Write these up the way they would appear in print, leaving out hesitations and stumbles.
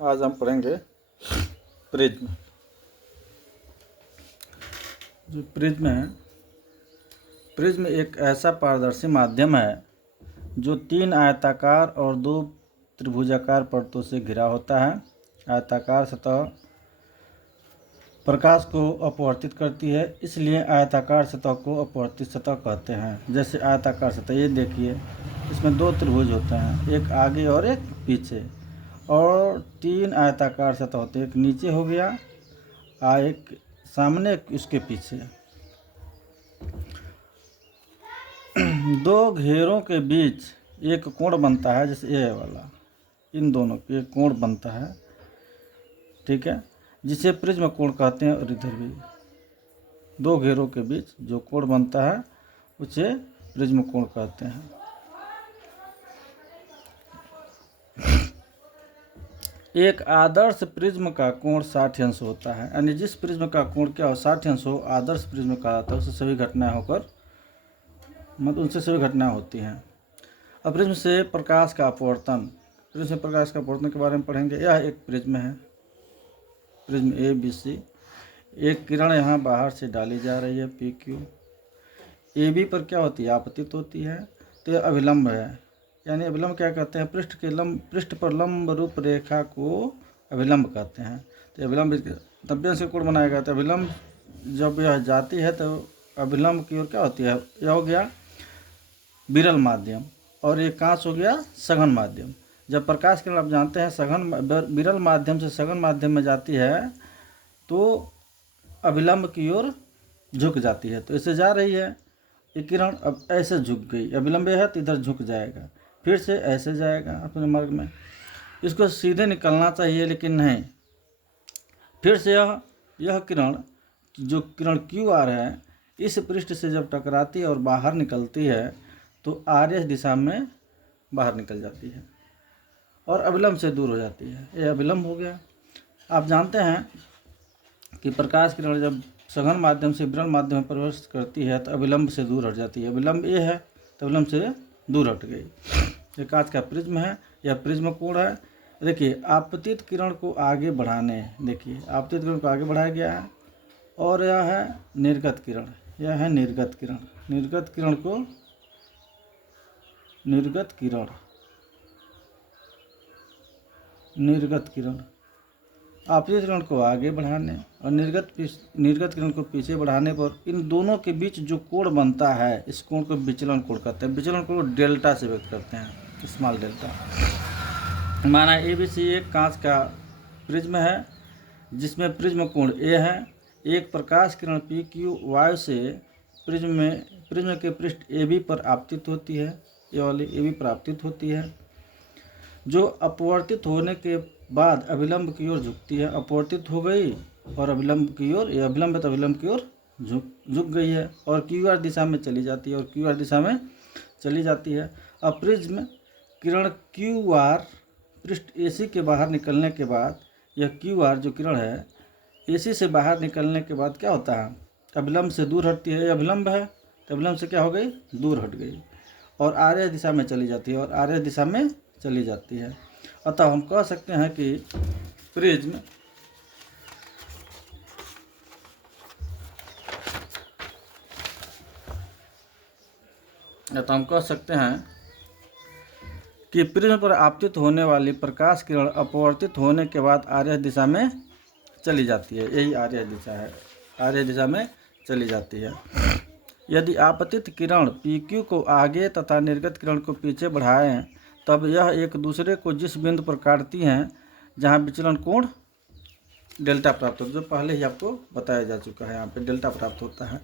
आज हम पढ़ेंगे प्रिज्म। जो प्रिज्म है, प्रिज्म एक ऐसा पारदर्शी माध्यम है जो 3 आयताकार और 2 त्रिभुजाकार परतों से घिरा होता है। आयताकार सतह प्रकाश को अपवर्तित करती है, इसलिए आयताकार सतह को अपवर्तित सतह कहते हैं। जैसे आयताकार सतह, ये देखिए, इसमें 2 त्रिभुज होते हैं, एक आगे और एक पीछे, और 3 आयताकार सतह होते हैं, एक नीचे हो गया, एक सामने, एक उसके पीछे। 2 घेरों के बीच एक कोण बनता है, जैसे ये वाला, इन दोनों के एक कोण बनता है, ठीक है, जिसे प्रिज्म कोण कहते हैं। और इधर भी 2 घेरों के बीच जो कोण बनता है उसे प्रिज्म कोण कहते हैं। एक आदर्श प्रिज्म का कोण 60 अंश होता है, यानी जिस प्रिज्म का कोण क्या हो 60 अंश हो, आदर्श प्रिज्म कहलाता है। उससे सभी घटनाएं होकर मतलब उनसे सभी घटनाएं होती हैं। अब प्रिज्म से प्रकाश का अपवर्तन, प्रिज्म से प्रकाश का अपवर्तन के बारे में पढ़ेंगे। यह एक प्रिज्म है, प्रिज्म ABC। एक किरण यहाँ बाहर से डाली जा रही है, PQ। AB पर क्या होती है, आपतित होती है, तो यह अभिलंब है। यानी अभिलंब क्या कहते हैं, पृष्ठ पर लंब रूप रेखा को अभिलंब कहते हैं। तो अभिलंब 90 अंश का कोण बनाएगा। तो अभिलंब जब यह जाती है तो अभिलंब की ओर क्या होती है, यह हो गया विरल माध्यम, और ये कांच हो गया सघन माध्यम। जब प्रकाश किरण आप जानते हैं विरल माध्यम से सघन माध्यम में जाती है तो अभिलंब की ओर झुक जाती है। तो इससे जा रही है ये किरण, अब ऐसे झुक गई, अभिलंब है तो इधर झुक जाएगा, फिर से ऐसे जाएगा अपने मार्ग में। इसको सीधे निकलना चाहिए, लेकिन नहीं, फिर से यह किरण, जो किरण QR है, इस पृष्ठ से जब टकराती है और बाहर निकलती है तो RS दिशा में बाहर निकल जाती है और अभिलंब से दूर हो जाती है। यह अभिलंब हो गया। आप जानते हैं कि प्रकाश किरण जब सघन माध्यम से विरल माध्यम में प्रवेश करती है तो अभिलंब से दूर हट जाती है। अभिलंब ये है तो अभिलंब से दूर हट गई। ये कांच का प्रिज्म है, यह प्रिज्म कोण है। देखिए, आपतित किरण को आगे बढ़ाने, देखिए आपतित किरण को आगे बढ़ाया गया है, और यह है निर्गत किरण, यह है निर्गत किरण। निर्गत किरण को निर्गत किरण आपतित किरण को आगे बढ़ाने और निर्गत किरण को पीछे बढ़ाने पर इन दोनों के बीच जो कोण बनता है, इस कोण को विचलन कोण कहते हैं। विचलन कोण को डेल्टा से व्यक्त करते हैं, स्मॉल डेल्टा। माना ABC एक कांच का प्रिज्म है जिसमें प्रिज्म कोण A है। एक प्रकाश किरण PQ वायु से प्रिज्म के पृष्ठ AB पर आपतित होती है, ये वाली AB पर आपतित होती है, जो अपवर्तित होने के बाद अभिलंब की ओर झुकती है। अपवर्तित हो गई और अभिलंब की ओर, ये अभिलंब है तो अभिलंब की ओर झुक गई है और QR दिशा में चली जाती है, और QR दिशा में चली जाती है। अब प्रिज्म किरण QR पृष्ठ AC के बाहर निकलने के बाद, यह QR जो किरण है AC से बाहर निकलने के बाद क्या होता है, अभिलंब से दूर हटती है। ये अभिलंब है तो अभिलंब से क्या हो गई, दूर हट गई, और RS दिशा में चली जाती है, और RS दिशा में चली जाती है। अतः हम कह सकते हैं कि प्रिज्म पर आपतित होने वाली प्रकाश किरण अपवर्तित होने के बाद RS दिशा में चली जाती है। यही RS दिशा है, RS दिशा में चली जाती है। यदि आपतित किरण PQ को आगे तथा निर्गत किरण को पीछे बढ़ाएं, तब यह एक दूसरे को जिस बिंदु पर काटती हैं जहां विचलन कोण डेल्टा प्राप्त होता है, जो पहले ही आपको बताया जा चुका है, यहाँ पे डेल्टा प्राप्त होता है।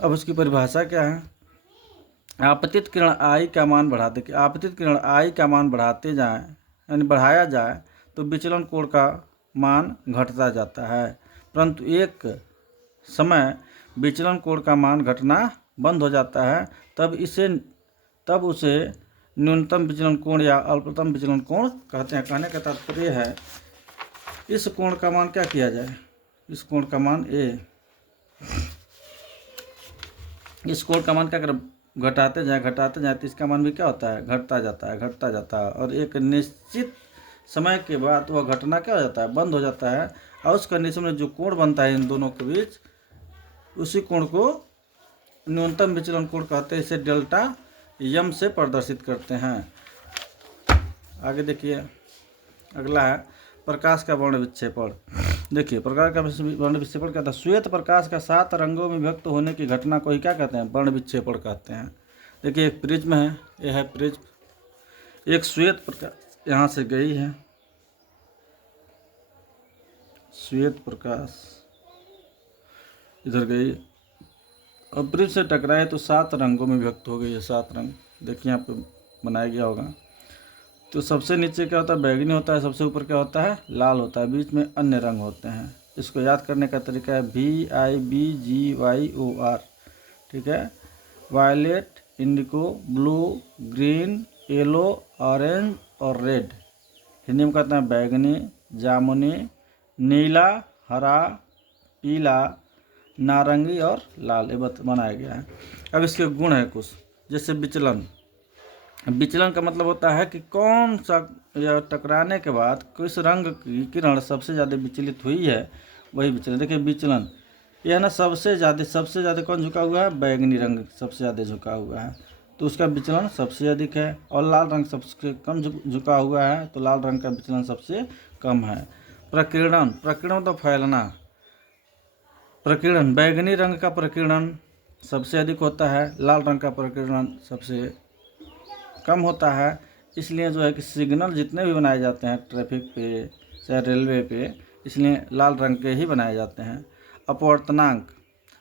अब उसकी परिभाषा क्या है, आपतित किरण I का मान बढ़ाते जाएं, यानी बढ़ाया जाए तो विचलन कोण का मान घटता जाता है, परंतु एक समय विचलन कोण का मान घटना बंद हो जाता है, तब उसे न्यूनतम विचलन कोण या अल्पतम विचलन कोण कहते हैं। कहने का तात्पर्य है, इस कोण का मान क्या किया जाए, इस कोण का मान इस कोण का मान क्या कर, घटाते जाए तो इसका मान भी क्या होता है, घटता जाता है, और एक निश्चित समय के बाद वह घटना क्या हो जाता है, बंद हो जाता है, और उस कंडीशन में जो कोण बनता है इन दोनों के बीच, उसी कोण को न्यूनतम विचलन कोण कहते हैं। इसे डेल्टा यम से प्रदर्शित करते हैं। आगे देखिए, अगला है प्रकाश का वर्ण विक्षेपण। देखिए, प्रकाश का वर्ण विक्षेपण क्या था? श्वेत प्रकाश का 7 रंगों में विभक्त होने की घटना को ही क्या कहते हैं? वर्ण विक्षेपण कहते हैं। देखिए, एक प्रिज्म है, यह है प्रिज्म। एक श्वेत प्रकाश यहाँ से गई है, श्वेत प्रकाश इधर गई और प्रिज्म से टकराए तो 7 रंगों में विभक्त हो गई है। 7 रंग देखिए यहाँ पे बनाया गया होगा। तो सबसे नीचे क्या होता है? बैगनी होता है। सबसे ऊपर क्या होता है? लाल होता है। बीच में अन्य रंग होते हैं। इसको याद करने का तरीका है VIBGYOR, ठीक है। वायलेट, इंडिको, ब्लू, ग्रीन, येलो, ऑरेंज और रेड। हिंदी में कहते हैं बैगनी, जामुनी, नीला, हरा, पीला, नारंगी और लाल। ये बनाया गया है। अब इसके गुण है कुछ, जैसे विचलन। विचलन का मतलब होता है कि कौन सा, या टकराने के बाद किस रंग की किरण सबसे ज़्यादा विचलित हुई है, वही विचलन। देखिए विचलन यह ना सबसे ज़्यादा कौन झुका हुआ है? बैगनी रंग सबसे ज़्यादा झुका हुआ है, तो उसका विचलन सबसे अधिक है। और लाल रंग सबसे कम झुका हुआ है, तो लाल रंग का विचलन सबसे कम है। प्रकीर्णन, प्रकीर्णन तो फैलना। प्रकीर्णन, बैगनी रंग का प्रकीर्णन सबसे अधिक होता है, लाल रंग का प्रकीर्णन सबसे कम होता है। इसलिए जो है कि सिग्नल जितने भी बनाए जाते हैं ट्रैफिक पे, चाहे रेलवे पे, इसलिए लाल रंग के ही बनाए जाते हैं। अपवर्तनांक,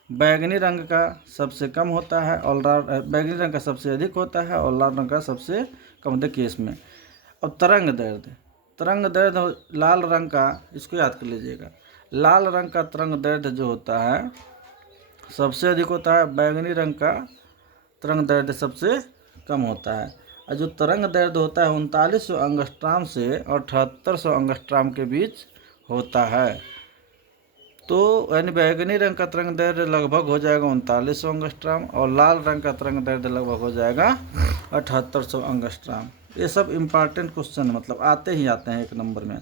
बैगनी रंग का सबसे कम होता है और बैगनी रंग का सबसे अधिक होता है और लाल रंग का सबसे कम। देखिए इसमें। अब तरंग दैर्ध्य, तरंग दैर्ध्य लाल रंग का, इसको याद कर लीजिएगा, लाल रंग का तरंग दैर्ध्य जो होता है सबसे अधिक होता है, बैगनी रंग का तरंग दैर्ध्य सबसे कम होता है। और जो तरंग दैर्ध्य होता है 3900 एंगस्ट्रॉम से 7800 एंगस्ट्रॉम के बीच होता है। तो यानी बैगनी रंग का तरंग दैर्ध्य लगभग हो जाएगा 3900 एंगस्ट्रॉम और लाल रंग का तरंग दैर्ध्य लगभग हो जाएगा 7800 एंगस्ट्रॉम। ये सब इम्पॉर्टेंट क्वेश्चन मतलब आते ही आते हैं एक नंबर में।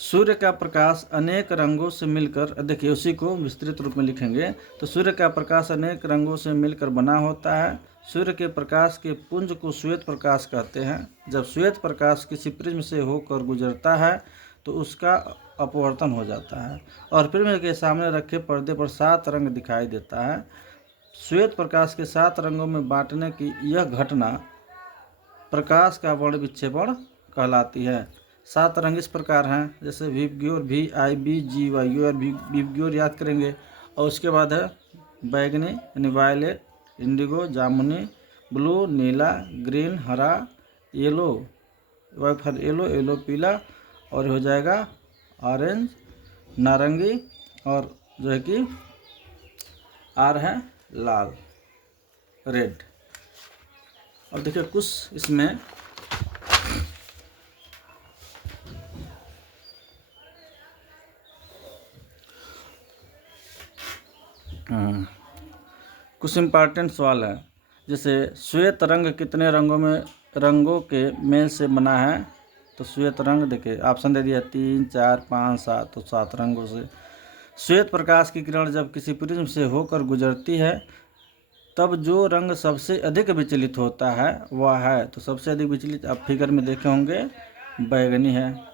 सूर्य का प्रकाश अनेक रंगों से मिलकर, देखिए उसी को विस्तृत रूप में लिखेंगे तो सूर्य का प्रकाश अनेक रंगों से मिलकर बना होता है। सूर्य के प्रकाश के पुंज को श्वेत प्रकाश कहते हैं। जब श्वेत प्रकाश किसी प्रिज्म से होकर गुजरता है तो उसका अपवर्तन हो जाता है और प्रिज्म के सामने रखे पर्दे पर 7 रंग दिखाई देता है। श्वेत प्रकाश के 7 रंगों में बांटने की यह घटना प्रकाश का वर्ण विक्षेपण कहलाती है। 7 रंग इस प्रकार हैं, जैसे विबग्योर, VIBGYOR, विबग्योर याद करेंगे। और उसके बाद है बैगनी यानी वायलेट, इंडिगो, जामुनी, ब्लू, नीला, ग्रीन, हरा, येलो, येलो पीला, और हो जाएगा ऑरेंज, नारंगी, और जो है कि आर है लाल, रेड। और देखिए कुछ इसमें कुछ इम्पॉर्टेंट सवाल है, जैसे श्वेत रंग कितने रंगों के मेल से बना है? तो श्वेत रंग देखिए ऑप्शन दे दिया 3, 4, 5, 7, तो 7 रंगों से। श्वेत प्रकाश की किरण जब किसी प्रिज्म से होकर गुजरती है तब जो रंग सबसे अधिक विचलित होता है वह है, तो सबसे अधिक विचलित आप फिगर में देखे होंगे बैगनी है।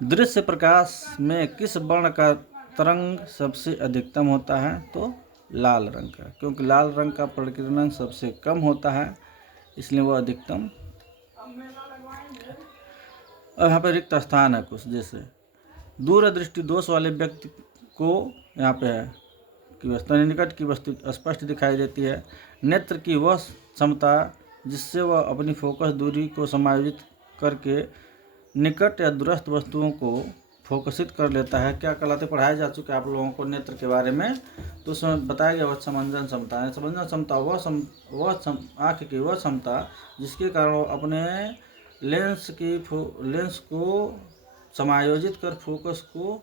दृश्य प्रकाश में किस वर्ण का तरंग सबसे अधिकतम होता है? तो लाल रंग का, क्योंकि लाल रंग का प्रकीर्णन सबसे कम होता है इसलिए वह अधिकतम। अब यहाँ पे रिक्त स्थान है कुछ, जैसे दूरदृष्टि दोष वाले व्यक्ति को यहाँ पे है कि वस्तु निकट की वस्तु स्पष्ट दिखाई देती है। नेत्र की वह क्षमता जिससे वह अपनी फोकस दूरी को समायोजित करके निकट या दूरस्थ वस्तुओं को फोकसित कर लेता है, क्या कहलाते? पढ़ाया जा चुका है आप लोगों को नेत्र के बारे में, तो उसमें बताया गया वह समंजन क्षमता है। समंजन क्षमता वह आँख की वह क्षमता जिसके कारण वो अपने लेंस को समायोजित कर फोकस को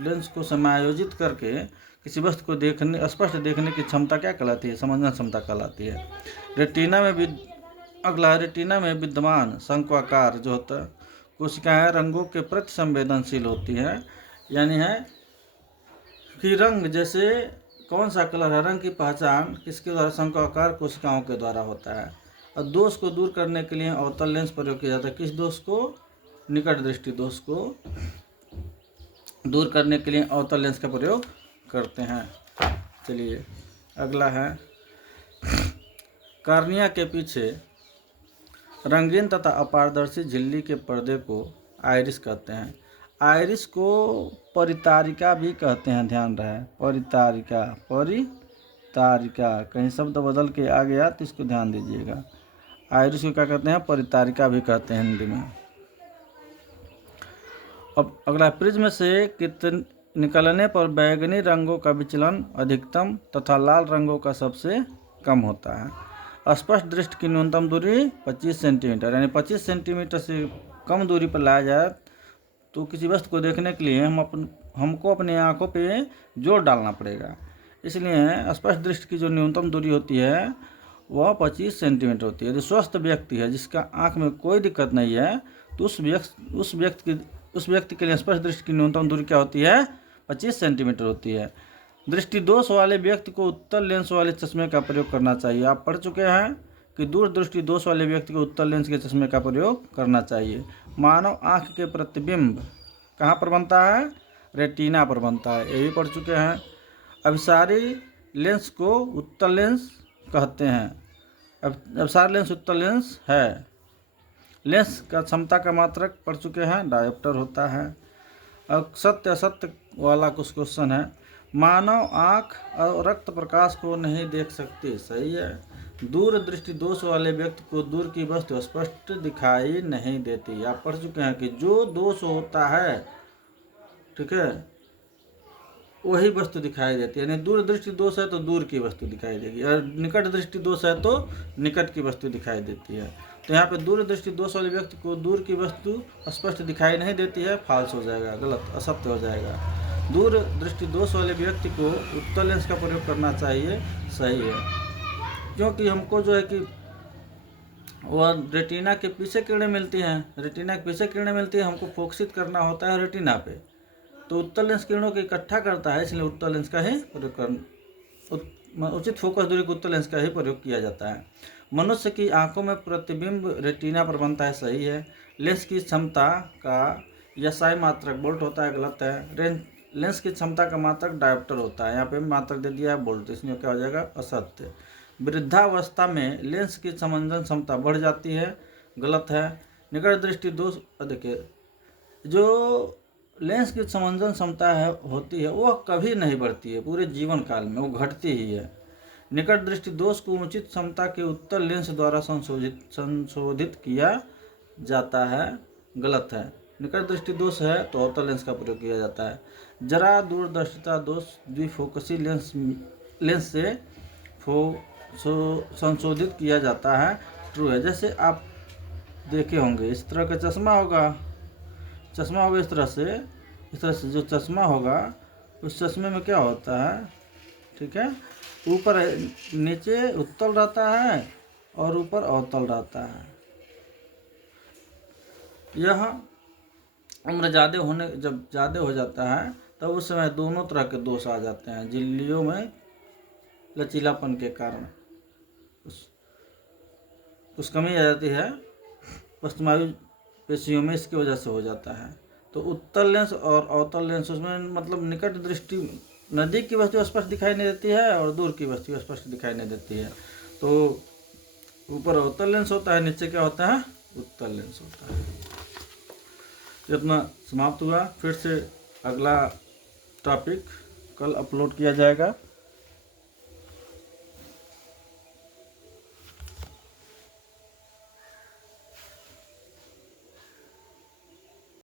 लेंस को समायोजित करके किसी वस्तु को देखने स्पष्ट देखने की क्षमता क्या कहलाती है? समंजन क्षमता कहलाती है। रेटिना में भी अगला, रेटिना में विद्यमान शंक्वाकार जो होता है कोशिकाएं रंगों के प्रति संवेदनशील होती है। यानी है कि रंग, जैसे कौन सा कलर है, रंग की पहचान किसके द्वारा, शंक्वाकार कोशिकाओं के द्वारा होता है। और दोष को दूर करने के लिए अवतल लेंस प्रयोग किया जाता है। किस दोष को? निकट दृष्टि दोष को दूर करने के लिए अवतल लेंस का प्रयोग करते हैं। चलिए अगला है, कार्निया के पीछे रंगीन तथा अपारदर्शी झिल्ली के पर्दे को आइरिस कहते हैं। आइरिस को परितारिका भी कहते हैं, ध्यान रहे, परितारिका, परितारिका, कहीं शब्द बदल के आ गया तो इसको ध्यान दीजिएगा। आइरिस को क्या कहते हैं? परितारिका भी कहते हैं हिंदी में। अब अगला, प्रिज्म से निकलने पर बैंगनी रंगों का विचलन अधिकतम तथा लाल रंगों का सबसे कम होता है। स्पष्ट दृष्टि की न्यूनतम दूरी 25 सेंटीमीटर, यानी 25 सेंटीमीटर से कम दूरी पर लाया जाए तो किसी वस्तु को देखने के लिए हमको अपनी आंखों पे जोर डालना पड़ेगा। इसलिए स्पष्ट दृष्टि की जो न्यूनतम दूरी होती है वह 25 सेंटीमीटर होती है। यदि स्वस्थ व्यक्ति है जिसका आंख में कोई दिक्कत नहीं है तो उस व्यक्ति के लिए स्पष्ट दृष्टि की न्यूनतम दूरी क्या होती है? 25 सेंटीमीटर होती है। दृष्टि दोष वाले व्यक्ति को उत्तल लेंस वाले चश्मे का प्रयोग करना चाहिए। आप पढ़ चुके हैं कि दूरदृष्टि दोष वाले व्यक्ति को उत्तल लेंस के चश्मे का प्रयोग करना चाहिए। मानव आँख के प्रतिबिंब कहाँ पर बनता है? रेटिना पर बनता है, ये भी पढ़ चुके हैं। अभिसारी लेंस को उत्तल लेंस कहते हैं। अभिसारी लेंस उत्तल लेंस है। लेंस का क्षमता का मात्रक पढ़ चुके हैं, डायोप्टर होता है। अब सत्य असत्य वाला कुछ क्वेश्चन है। मानव आँख और रक्त प्रकाश को नहीं देख सकती, सही है। दूर दृष्टि दोष वाले व्यक्ति को दूर की वस्तु स्पष्ट दिखाई नहीं देती। आप पढ़ चुके हैं कि जो दोष होता है, ठीक है, वही वस्तु दिखाई देती है। यानी दूर दृष्टि दोष है तो दूर की वस्तु दिखाई देगी, और निकट दृष्टि दोष है तो निकट की वस्तु दिखाई देती है। तो यहाँ पे दूर दृष्टि दोष वाले व्यक्ति को दूर की वस्तु स्पष्ट दिखाई नहीं देती है, फाल्स हो जाएगा, गलत, असत्य हो जाएगा। दूर दृष्टि दोष वाले व्यक्ति को उत्तल लेंस का प्रयोग करना चाहिए, सही है। क्योंकि हमको जो है कि वह रेटिना के पीछे किरणें मिलती हैं, रेटिना के पीछे किरणें मिलती है, हमको फोकसित करना होता है रेटिना पे, तो उत्तल लेंस किरणों को इकट्ठा करता है, इसलिए उत्तल लेंस का ही प्रयोग उचित फोकस दूरी को उत्तल लेंस का ही प्रयोग किया जाता है। मनुष्य की आंखों में प्रतिबिंब रेटिना पर बनता है, सही है। लेंस की क्षमता का SI मात्रक वोल्ट होता है, गलत है। लेंस की क्षमता का मात्रक डायोप्टर होता है, यहाँ पे मात्रक दे दिया है वोल्ट, इसमें क्या हो जाएगा? असत्य। वृद्धावस्था में लेंस की समंजन क्षमता बढ़ जाती है, गलत है। निकट दृष्टि दोष, देखिए जो लेंस की समंजन क्षमता होती है वह कभी नहीं बढ़ती है, पूरे जीवन काल में वो घटती ही है। निकट दृष्टि दोष को उचित क्षमता के उत्तल लेंस द्वारा संशोधित किया जाता है, गलत है। निकट दृष्टि दोष है तो अवतल लेंस का प्रयोग किया जाता है। जरा दूरदर्शिता दोष द्विफोकसी लेंस से संशोधित किया जाता है, ट्रू है। जैसे आप देखे होंगे इस तरह का चश्मा होगा इस तरह से जो चश्मा होगा उस चश्मे में क्या होता है, ठीक है, ऊपर नीचे उत्तल रहता है और ऊपर अवतल रहता है। यह उम्र जब ज़्यादा हो जाता है तब उस समय दोनों तरह के दोष आ जाते हैं। झिल्लियों में लचीलापन के कारण कुछ कमी आ जाती है, पश्चिमायु पेशियों में इसकी वजह से हो जाता है। तो उत्तल लेंस और अवतल लेंस, उसमें मतलब निकट दृष्टि नज़दीक की वस्तु स्पष्ट दिखाई नहीं देती है और दूर की वस्तु स्पष्ट दिखाई नहीं देती है। तो ऊपर अवतल लेंस होता है, नीचे क्या होता है? उत्तल लेंस होता है। इतना समाप्त हुआ। फिर से अगला टॉपिक कल अपलोड किया जाएगा।